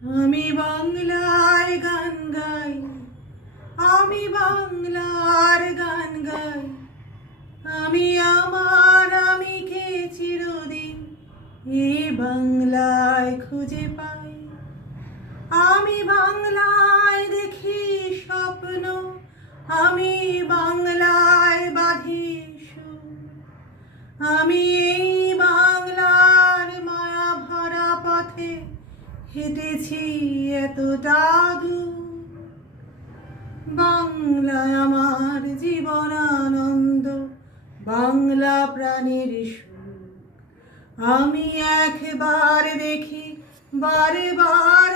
আমি বাংলায় গান গাই, আমি বাংলার গান গাই, আমি কে চিরদিন এ বাংলায় খুঁজে পাই। আমি বাংলায় দেখি স্বপ্ন, আমি বাংলায় বাঁধি সুর, আমি এই বাংলার মায়া ভরা পথে হেঁটেছি এতটা দূর। বাংলা আমার জীবনানন্দ, বাংলা প্রাণের সুখ। আমি একবার দেখি বারে বার